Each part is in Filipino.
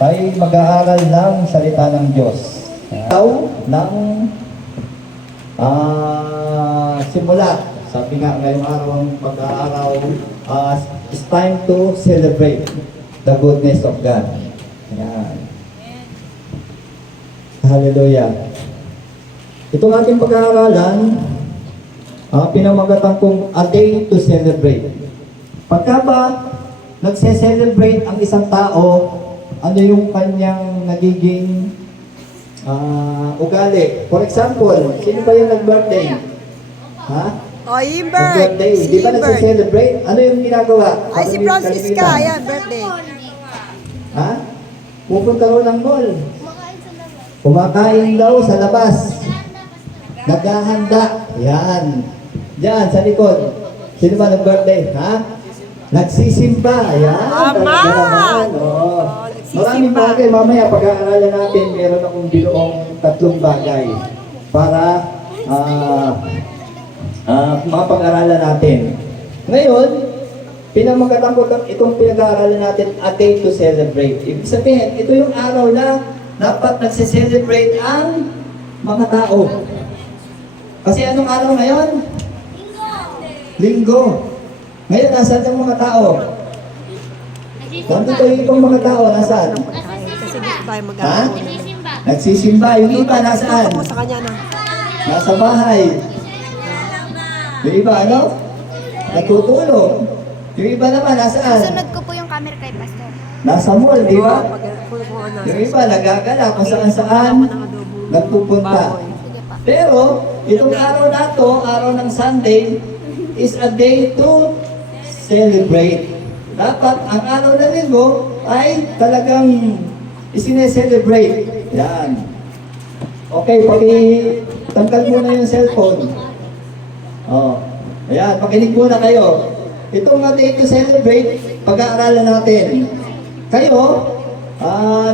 ay mag-aaral ng salita ng Diyos. Ng simula. Sabi nga ngayong araw ang pag-aaraw, it's time to celebrate the goodness of God. Ayan. Hallelujah. Itong ating pag-aaralan, pinamagatan kong a day to celebrate. Pagka ba nagse-celebrate ang isang tao, ano yung kanyang nagiging ugali? For example, sino ba yung nag-birthday? Ha? Oh, yung Nag-birthday. Si Di ba Bert. nagse-celebrate? Ano yung ginagawa? Ay, si Francisca. Ayan, birthday. Ha? Pupunta ko ng mall. Kumakain daw sa labas. Naghahanda. Yan. Diyan, sa likod. Sino ba nag-birthday? Ha? Nagsisimba. Yan. Tama! Oh. Nagsisimba. Maraming bagay. Mamaya pag-aaralan natin, meron akong binuong 3 bagay para mapag-aralan natin. Ngayon, pinamagatan ko itong pinag-aaralan natin, a day to celebrate. Ibig sabihin, ito yung araw na dapat nagse-celebrate ang mga tao. Kasi anong araw ngayon? Linggo. Ngayon, nasaan ang mga tao? Nandito yung ibang mga tao, nasaan? Kasi dito tayo Ha? mag-aaral. Nagsisimba. Yung iba, nasaan? Ako sa kanya na. Nasa bahay. Yung iba, ano? Nagtutulong. Yung iba naman, nasaan? Sunod ko po yung camera kay Pastor. Nasa mall, di ba? Pag Yung iba, nagagala kung saan-saan nagpupunta. Sige pa. Pero, itong araw na to, araw ng Sunday, is a day to celebrate. Dapat, ang araw ng linggo ay talagang isine-celebrate. Yan. Okay, tanggal muna yung cellphone. Oh. Ayan, makinig muna kayo. Itong day to celebrate, pag-aaralan natin. Kayo,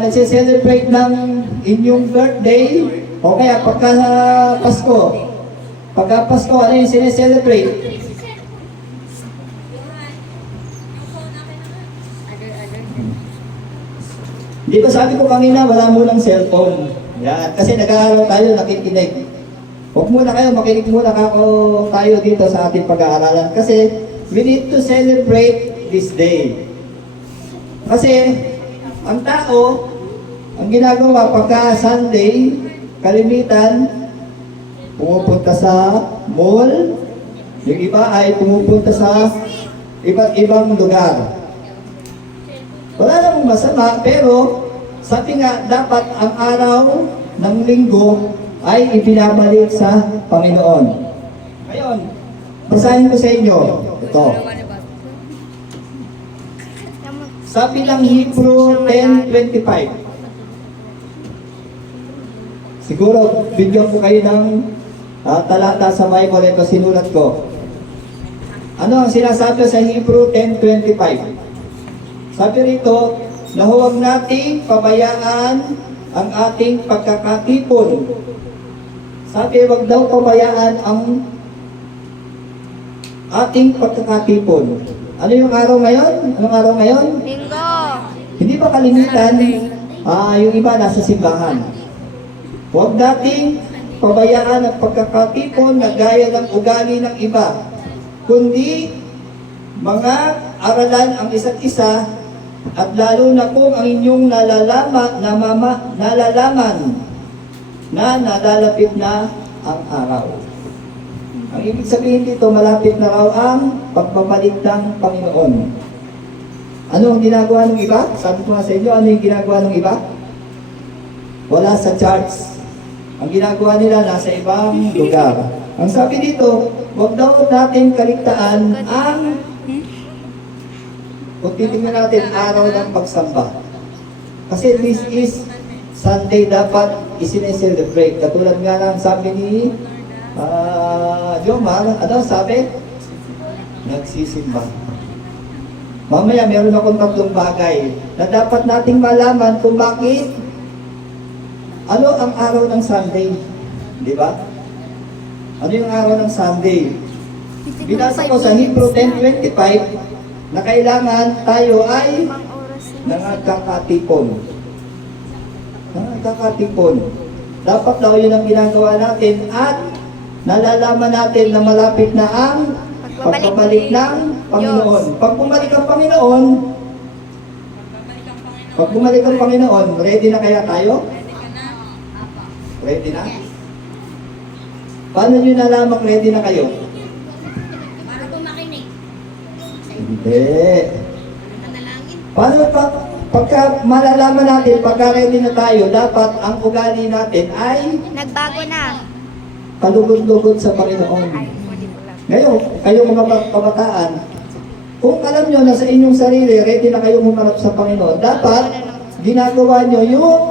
nagse-celebrate ng inyong birthday, o kaya pagka Pasko. Pagka Pasko, ano yung sineselebrate? Di ba sabi ko kanina, wala munang cellphone. Yan, kasi nag-aaral tayo, nakikinig. Huwag muna kayo, makinig muna tayo dito sa ating pag-aaralan. Kasi we need to celebrate this day. Kasi ang tao, ang ginagawa pagka Sunday, kalimitan, pumupunta sa mall, yung iba ay pumupunta sa iba't ibang lugar. Wala namang masama, pero sabi nga, dapat ang araw ng linggo ay ipinabalik sa Panginoon. Ngayon, basahin ko sa inyo. Ito. Sabi ng Hebrew 10:25. Siguro, bigyan ko kayo ng talata sa Bible. Ito sinulat ko. Ano ang sinasabi sa Hebrew 10:25? Sabi rito, na huwag nating pabayaan ang ating pagkakatipon. Sabi, huwag daw pabayaan ang ating pagkakatipon. Ano yung araw ngayon? Anong araw ngayon? Linggo. Hindi ba kalimitan, yung iba nasa simbahan. Huwag nating pabayaan ang pagkakatipon na gaya ng ugali ng iba, kundi mga aralan ang isa't isa, at lalo na kung ang inyong nalalaman na nalalapit na ang araw. Ang ibig sabihin dito, malapit na raw ang pagbabalik ng Panginoon. Ano ang ginagawa ng iba? Sabi ko nga sa inyo, ano yung ginagawa ng iba? Wala sa charts. Ang ginagawa nila nasa ibang lugar. Ang sabi dito, huwag daw natin kaligtaan ang, kung titingnan natin, araw ng pagsamba. Kasi this is Sunday, dapat isine-celebrate. Katulad nga ng sabi ni Jomar, ano sabi? Nagsisimba. Mamaya meron akong 3 bagay na dapat nating malaman kung bakit ano ang araw ng Sunday. Di ba? Ano yung araw ng Sunday? Binasa ko sa Hebrew 10:25 na kailangan tayo ay nangagkakatipon. Nakakatipon. Dapat daw yun ang ginagawa natin at nalalaman natin na malapit na ang pagbabalik ng Panginoon. Pag bumalik ang Panginoon, ready na kaya tayo? Ready na? Paano nyo nalamang ready na kayo? Para po makinig. Hindi. Nanalangin. Paano pagka malalaman natin, pagka ready na tayo, dapat ang ugali natin ay Nagbago na. kalugod-lugod sa Panginoon. Ngayon, kayo mga kabataan, kung alam nyo na sa inyong sarili, ready na kayo humarap sa Panginoon, dapat ginagawa nyo yung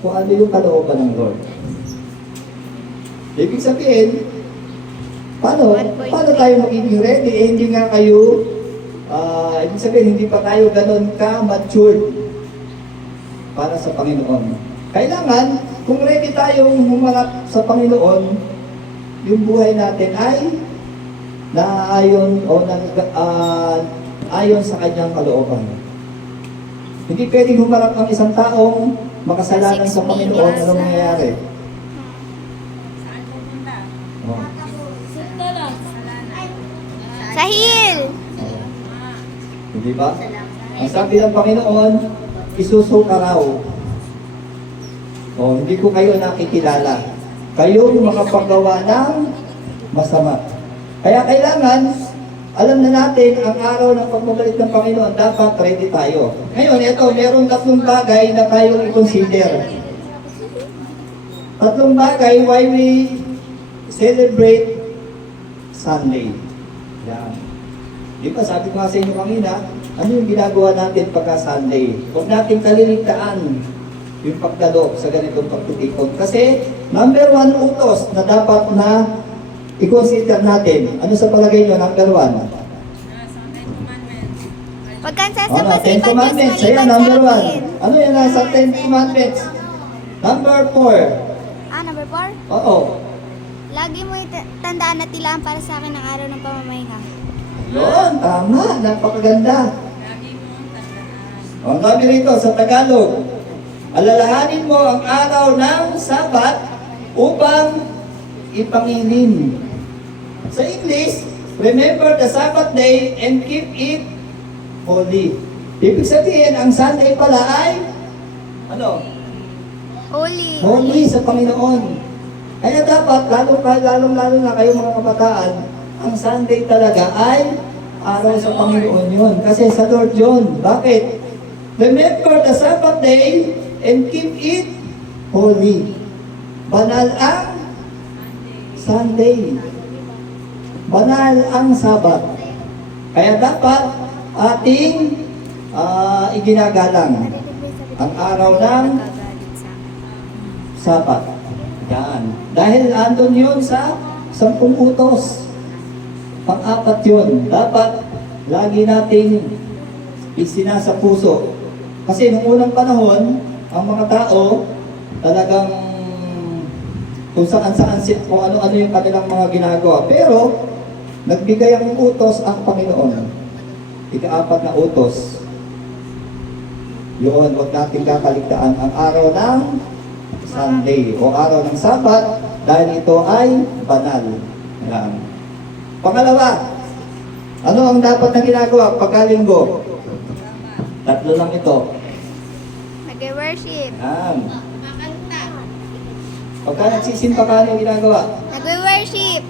kung ano yung kalooban ng Lord. Ibig sabihin, paano tayo magiging ready? Eh, hindi nga kayo, ibig sabihin, hindi pa tayo ganun ka-matured para sa Panginoon. Kailangan, kung ready tayong humarap sa Panginoon, yung buhay natin ay naayon o ayon sa kanyang kalooban. Hindi pwedeng humarap ang isang taong makasalanan sa Panginoon. Ano mangyayari? Oh. Sa hill. Hindi ba? Ang sabi ng Panginoon, isusuka raw. O, hindi ko kayo nakikilala. Kayo yung makapagawa ng masama. Kaya kailangan, alam na natin, ang araw ng pagbabalik ng Panginoon, dapat ready tayo. Ngayon, ito, meron 3 bagay na tayong i-consider. 3 bagay why we celebrate Sunday. Yan. Di ba, sabi ko nga sa inyo kanina, ano yung ginagawa natin pagka Sunday? Huwag natin kaliligtaan yung pagdalo sa ganitong pagtitipon. Kasi, number 1 utos na dapat na i-consider natin. Ano sa palagay nyo, number 1? Huwag kang Ano, sasama sa 10 ibang Diyos Commandments. maliban Ayan, sa number 1. akin. Ano yan nasa 10 Commandments? Number 4. Number 4? Oo. Lagi mo tandaan na tilaan para sa akin ang araw ng pamamahinga. Yun, tama. Napakaganda. Ang sabi rito sa Tagalog, alalahanin mo ang araw ng Sabat upang ipangilin. Sa English, remember the Sabbath day and keep it holy. Ibig sabihin, ang Sunday pala ay ano? Holy. Holy sa Panginoon. Kaya dapat, lalo na kayo mga kabataan, ang Sunday talaga ay araw sa Panginoon yun. Kasi sa Lord yun. Bakit? Remember the Sabbath day and keep it holy. Banal ang Sunday. Banal ang Sabat. Kaya dapat ating iginagalang ang araw ng Sabat. Yan. Dahil andun yun sa 10 utos. Pang-4 yun. Dapat lagi nating isinasa puso. Kasi nung unang panahon, ang mga tao talagang kung saan-saan kung ano-ano yung kanilang mga ginagawa. Pero, nagbigay ang utos ang Panginoon. Ika-4 na utos. Yun, huwag natin kakaligtaan ang araw ng Sunday o araw ng Sabat dahil ito ay banal. Yan. Pangalawa, ano ang dapat na ginagawa pagkalinggo? 3 lang ito. Nag-worship. Yan. Pagka nagsisimpa ka, ano yung ginagawa? Nag-worship.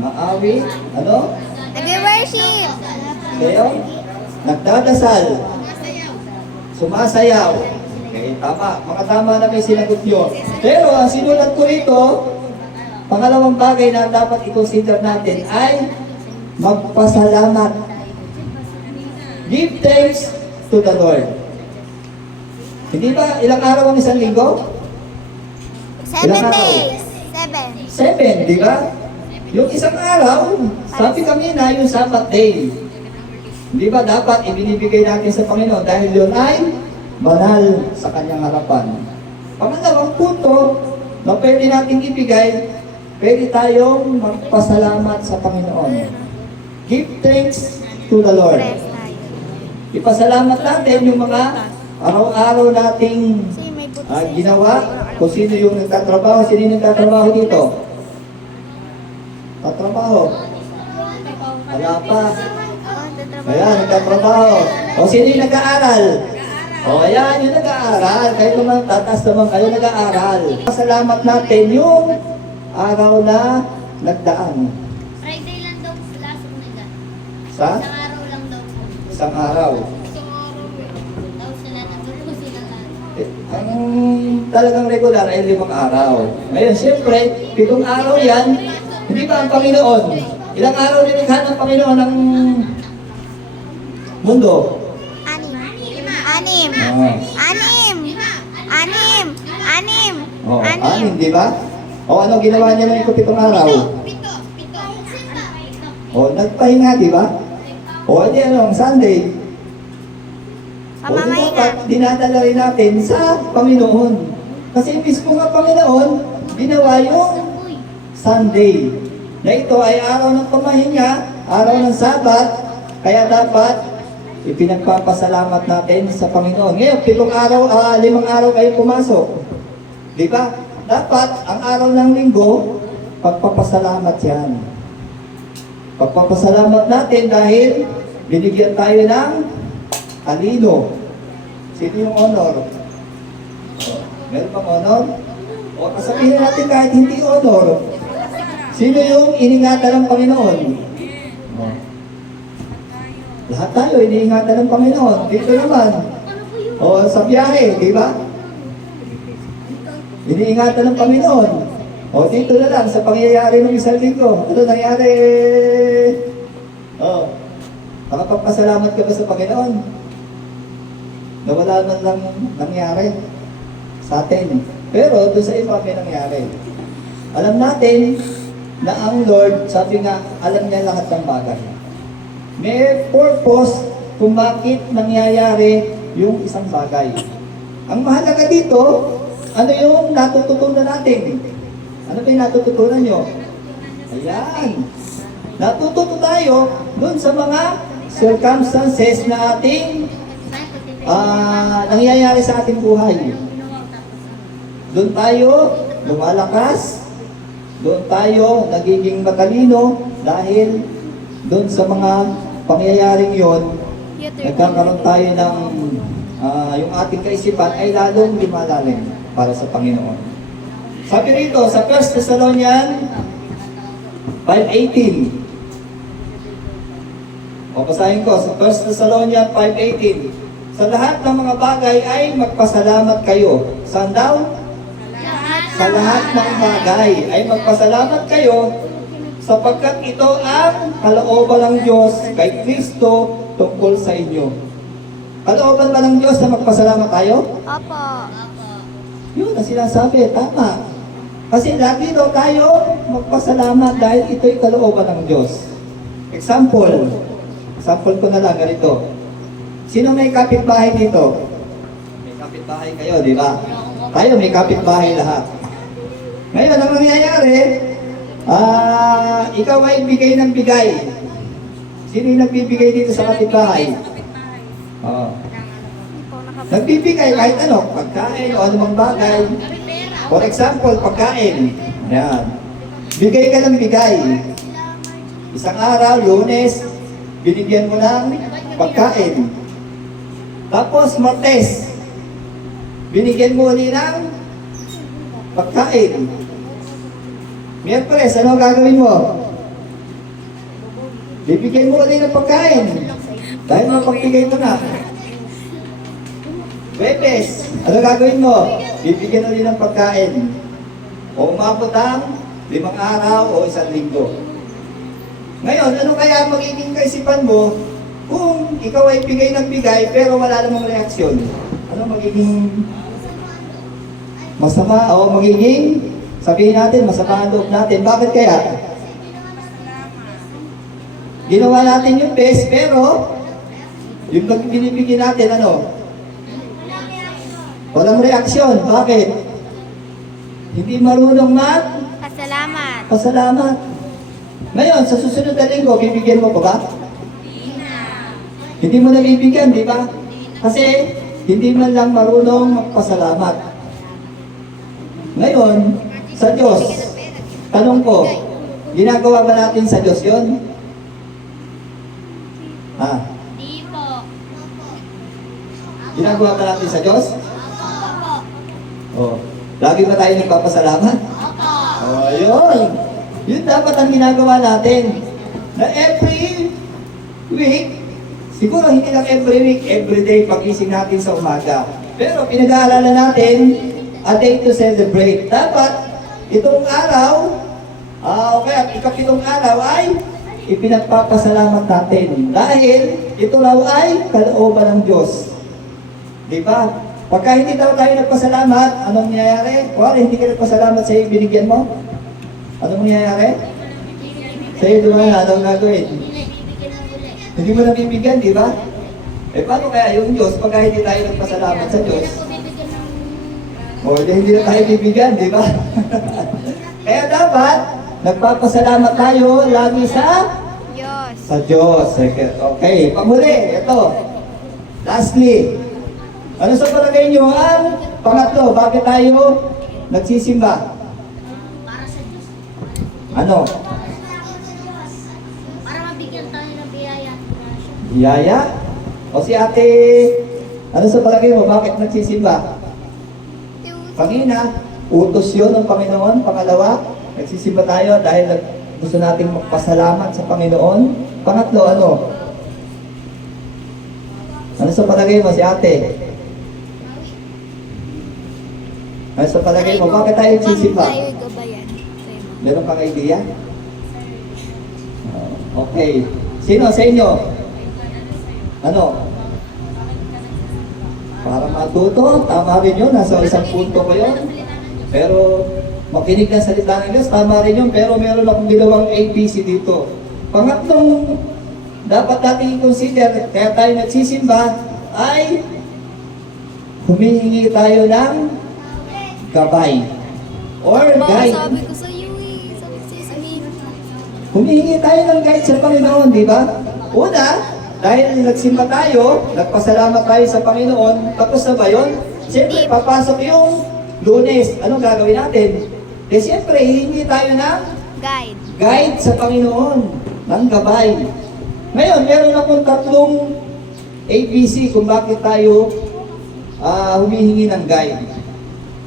Maawi, ano? Nag-worship. Kayo? Nagdadasal. Sumasayaw. Okay, tama. Mga tama na may sinagot nyo. Pero ang sinulat ko rito, pangalawang bagay na dapat i-consider natin ay magpasalamat. Give thanks to the Lord. Hindi ba ilang araw ang isang linggo? 7 days. 7. 7, di ba? Yung isang araw, sabi kami na yung Sabbath day. Di ba dapat ibinibigay natin sa Panginoon dahil yun ay banal sa kanyang harapan. Pangalawang punto na pwede natin ibigay, pwede tayong magpasalamat sa Panginoon. Give thanks to the Lord. Rest tayo. Ipasalamat natin yung mga araw-araw nating Kasi may buto ginawa, kung sino yung nagtatrabaho, sino yung nagtatrabaho dito? Tatrabaho. Wala pa. Ayan, nagtatrabaho. O sino yung nag-aaral? O ayan, yung nag-aaral. Kayo naman, tatas naman kayo nag-aaral. Salamat natin yung araw na nagdaan. Friday lang daw sila sumunod. Sa Isang araw lang daw po. isang araw. Isang araw daw sila nagtulog sila lahat. Ang talagang regular ay 5 araw. Ngayon, siyempre, 7 araw yan, hindi ba ang Panginoon? Ilang araw nilikha ng Panginoon ng mundo? Anim. Ah. Anim. Oh, 6, di ba? O ano ginawa niya ng 7 araw? Pito. O, nagpahinga, di ba? O, hindi ano, Sunday. O, di dapat dinadala rin natin sa Panginoon. Kasi mismo nga Panginoon, ginawa yung Sunday. Na ito ay araw ng pamahinga, araw ng Sabat, kaya dapat ipinagpapasalamat natin sa Panginoon. Ngayon, 5 araw kayo pumasok. Di ba? Dapat ang araw ng linggo, pagpapasalamat yan. Pagpapasalamat natin dahil binigyan tayo ng talino. Sino yung honor? Meron bang honor? O kasabihin natin kahit hindi honor. Sino yung iningatan ng Panginoon? O. Lahat tayo iniingatan ng Panginoon. Dito naman. O sa biyahe, di ba? Iniingatan ng Panginoon. O dito na lang sa pangyayari ng isang linggo. Ano nangyari? O. Nakapagpasalamat ka ba sa Panginoon? Na wala man lang nangyari sa atin. Pero doon sa iba may nangyari. Alam natin na ang Lord, sabi nga, alam niya lahat ng bagay. May purpose kung bakit nangyayari yung isang bagay. Ang mahalaga dito, ano yung natututunan natin? Ano ba yung natututunan nyo? Ayan. Natututo tayo dun sa mga circumstances na ating nangyayari sa ating buhay. Doon tayo lumalakas, doon tayo nagiging matalino dahil doon sa mga pangyayaring yon, nagkakaroon tayo ng yung ating kaisipan ay lalong lumalalim para sa Panginoon. Sabi rito sa 1 Thessalonians 5:18. O basahin ko sa 1 Thessalonians 5:18. Sa lahat ng mga bagay ay magpasalamat kayo. Saan daw? Sa lahat ng bagay ay magpasalamat kayo sapagkat ito ang kalooban ng Diyos kay Kristo tungkol sa inyo. Kalooban ba ng Diyos na magpasalamat tayo? Opo. Yun ang sinasabi, tama. Kasi lagi daw tayo magpasalamat dahil ito'y kalooban ng Diyos. Example ko na lang ganito. Sino may kapitbahay dito? May kapitbahay kayo, di ba? Tayo may kapitbahay lahat. Ngayon, ang nangyayari, ikaw ay bigay ng bigay. Sino yung nagbibigay dito sa kapitbahay? Oo. Nagbibigay kahit ano, pagkain o anumang bagay. For example, pagkain. Yan. Bigay ka ng bigay. Isang araw, Lunes, binigyan mo ng pagkain. Tapos, Martes, binigyan mo ulit ng pagkain. Miyerkules, ano gagawin mo? Bibigyan mo ulit ng pagkain. Dahil mapagbigay mo na. Huwebes, ano gagawin mo? Bibigyan ulit ng pagkain. O umabot ang 5 araw o 1 linggo. Ngayon, ano kaya magiging kaisipan mo kung ikaw ay bigay ng bigay pero wala namang reaksyon? Ano magiging masama o magiging, sabihin natin, masama ang loob natin. Bakit kaya? Ginawa natin yung best pero yung binibigyan natin, ano? Walang reaksyon. Bakit? Hindi marunong Pasalamat. pasalamat. Ngayon, sa susunod na linggo, bibigyan mo pa ba? Hindi mo na bibigyan, di ba? Kasi hindi man lang marunong magpasalamat. Ngayon, sa Diyos, tanong ko, ginagawa ba natin sa Diyos yun? Ha? Di po. Ginagawa ba natin sa Diyos? Opo. Oh, lagi ba tayo nagpapasalamat? Opo. Oh, yun. Yun dapat ang ginagawa natin. Na every week, siguro hindi lang every week, every day pagising natin sa umaga. Pero pinag-aaralan natin, a day to celebrate. Dapat, itong araw, okay, at ikapitong araw ay ipinagpapasalamat natin. Dahil ito raw ay kalooban ng Diyos. Di ba? Pagka hindi daw tayo nagpasalamat, anong nangyayari? Wala, hindi ka nagpasalamat sa iyo, binigyan mo? Anong nangyayari? Sa iyo, di ba, anong gagawin? Hindi mo nabibigyan, di ba? Eh, paano kaya yung Diyos pagka hindi tayo nagpasalamat sa Diyos? O, hindi na tayo bibigyan, di ba? Kaya dapat, nagpapasalamat tayo lagi sa Diyos. Diyos. Okay, panghuli, ito. Lastly, ano sa palagay nyo ang pangatlo? Bakit tayo nagsisimba? Para sa Diyos. Ano? Para mabigyan tayo ng biyaya. Biyaya? O si ate, ano sa palagay mo? Bakit nagsisimba? Kanina, utos yun ng Panginoon. Pangalawa, nagsisimba tayo dahil gusto nating magpasalamat sa Panginoon. Pangatlo, ano? Ano sa palagay mo si ate? Ano sa palagay mo? Bakit tayo nagsisimba? Tayo gabayan. Meron kang idea? Okay. Sino sa inyo? Ano? Para matuto, tama rin yun. Nasa isang punto ko yun. Pero makinig ng salita ng Diyos, tama rin yun. Pero meron akong ginawang ABC dito. Pangatlong dapat natin i-consider, kaya tayo nagsisimba, ay humihingi tayo ng gabay or guide. Sabi ko sa iyo eh. Sabi ko sa'yo. Humihingi tayo ng guide sa Panginoon, di ba? Una, dahil nagsimba tayo, nagpasalamat tayo sa Panginoon, tapos na ba yun? Siyempre, papasok yung Lunes. Anong gagawin natin? Eh, siyempre, hihingi tayo ng Guide. guide sa Panginoon, ng gabay. Ngayon, meron akong tatlong ABC kung bakit tayo humihingi ng guide.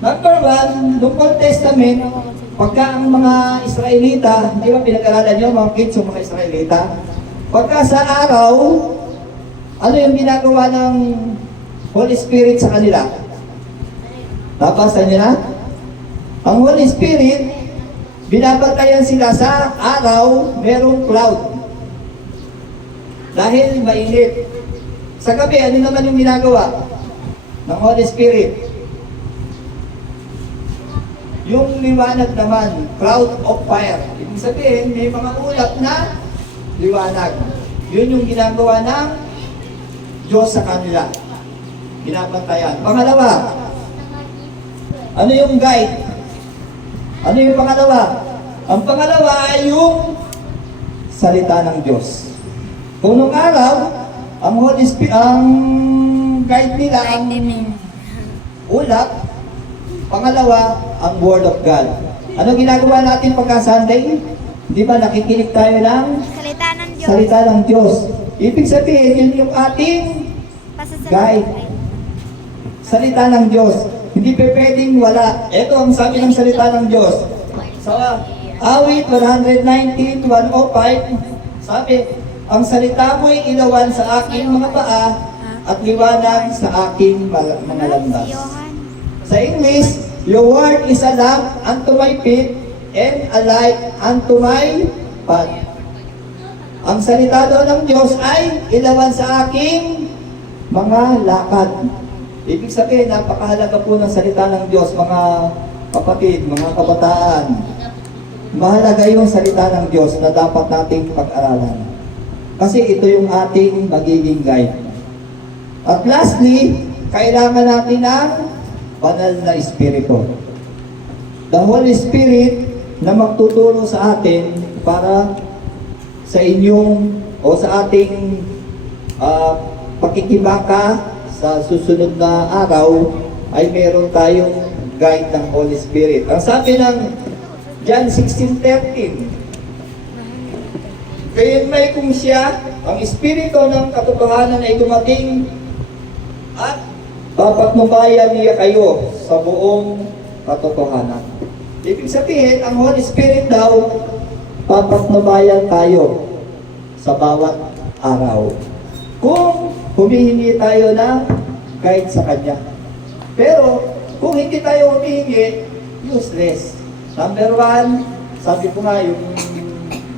Number one, noong Old Testament, pagka ang mga Israelita, hindi ba pinag-aralan nyo, mga kids o mga Israelita, pagka sa araw, ano yung ginagawa ng Holy Spirit sa kanila? Nabasa nyo na? Ang Holy Spirit, binabantayan sila sa araw, merong cloud. Dahil mainit. Sa gabi, ano naman yung ginagawa ng Holy Spirit? Yung liwanag naman, cloud of fire. Ibig sabihin, may mga ulap na liwanag. Yun yung ginagawa ng Diyos sa kanila. Binabantayan. Pangalawa, ano yung guide? Ano yung pangalawa? Ang pangalawa ay yung salita ng Diyos. Kung nung araw, ang Holy Spirit, ang guide nila, ang ulap, pangalawa, ang Word of God. Ano ginagawa natin pagka Sunday? Di ba nakikinig tayo ng Salita ng Diyos. salita ng Diyos? Ibig sabihin, yun yung ating guide. Salita ng Diyos. Hindi pa pwedeng wala. Ito ang sabi ng salita ng Diyos. Sa awit 119:105, sabi, ang salita mo'y ilawan sa aking mga paa at liwanag sa aking mga landas. Sa English, your word is a lamp unto my feet and a light unto my path. Ang salita doon ng Diyos ay ilawan sa aking mga lakad. Ibig sabihin, napakahalaga po ng salita ng Diyos, mga kapatid, mga kabataan. Mahalaga yung salita ng Diyos na dapat nating pag-aralan. Kasi ito yung ating magiging guide. At lastly, kailangan natin ng banal na Espiritu. The Holy Spirit na magtuturo sa atin para sa inyong o sa ating pakikibaka sa susunod na araw ay meron tayong guide ng Holy Spirit. Ang sabi ng John 16:13, kaya't may kung siya, ang Espiritu ng katotohanan ay dumating at papatnubayan niya kayo sa buong katotohanan. Ibig sabihin, ang Holy Spirit daw, papatnubayan tayo sa bawat araw. Kung humihingi tayo ng guide sa Kanya. Pero, kung hindi tayo humihingi, useless. Number one, sabi ko nga, yung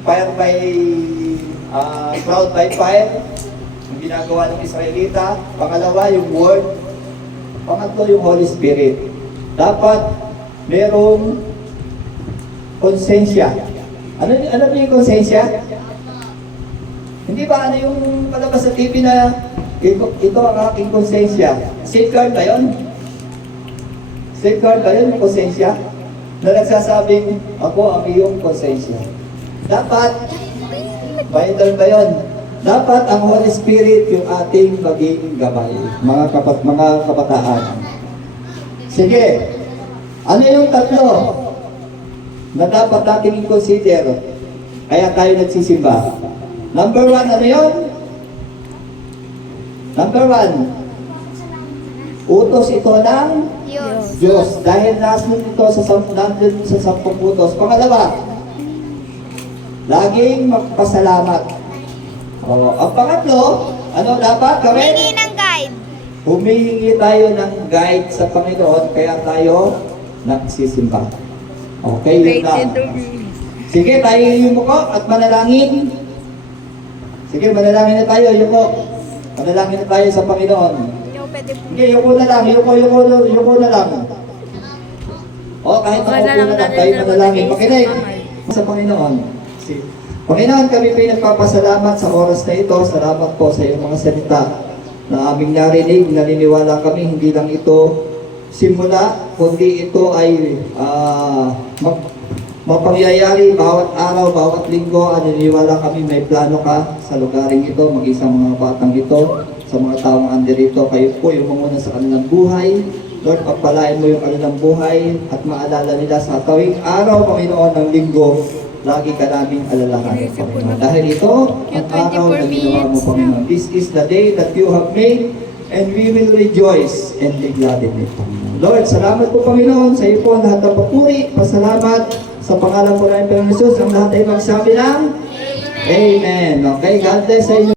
fire by, cloud by fire, yung ginagawa ng Israelita. Pangalawa, yung word. Pangatlo, yung Holy Spirit. Dapat merong konsensya. Ano ba yung konsensya? Hindi ba ano yung palabas sa TV na ito ang aking konsensya? Safeguard ba yun? Safeguard ba yun yung konsensya? Na nagsasabing, ako ang iyong konsensya. Dapat, Bible ba yun? Dapat ang Holy Spirit yung ating maging gabay, mga kabataan. Sige, ano yung tatlo na dapat natin i-consider kaya tayo nagsisimba? Number one, ano yun? Number one, utos ito ng Diyos. Diyos. Dahil nandun ito nandun sa 10 utos. Pangalawa, laging magpasalamat. Ang pangatlo, ano dapat gawin? Humingi ng guide. Humihingi tayo ng guide sa Panginoon, kaya tayo nagsisimba. Okay, yun lang. Sige, tayo yumuko at manalangin. Sige, manalangin na tayo, yuko. Manalangin na tayo sa Panginoon. Yung pwede po. Sige, yuko na lang, yuko na lang. O, kahit ako na lang, tayo manalangin. Makinig sa Panginoon. Panginoon, kami po nagpapasalamat sa oras na ito. Salamat po sa iyong mga salita na aming narinig. Naniniwala kami, hindi lang ito simula, kundi ito ay mapangyayari bawat araw, bawat linggo. Naniniwala kami may plano ka sa lugaring ito, maging sa mga batang ito, sa mga taong andirito. Kayo po yung manguna sa kanilang buhay. Lord, pagpalain mo yung kanilang buhay at maalala nila sa tuwing araw, Panginoon, ng linggo, lagi ka naming alalahanin, Panginoon. Dahil ito, ang araw na ginawa mo, Panginoon. This is the day that you have made, and we will rejoice and be glad in it, Panginoon. Lord, salamat po, Panginoon, sa iyo po ang lahat ng papuri, pasalamat sa pangalan po namin, Panginoon Jesus, ang lahat ay magsabi ng Amen. Okay, God bless sa inyo.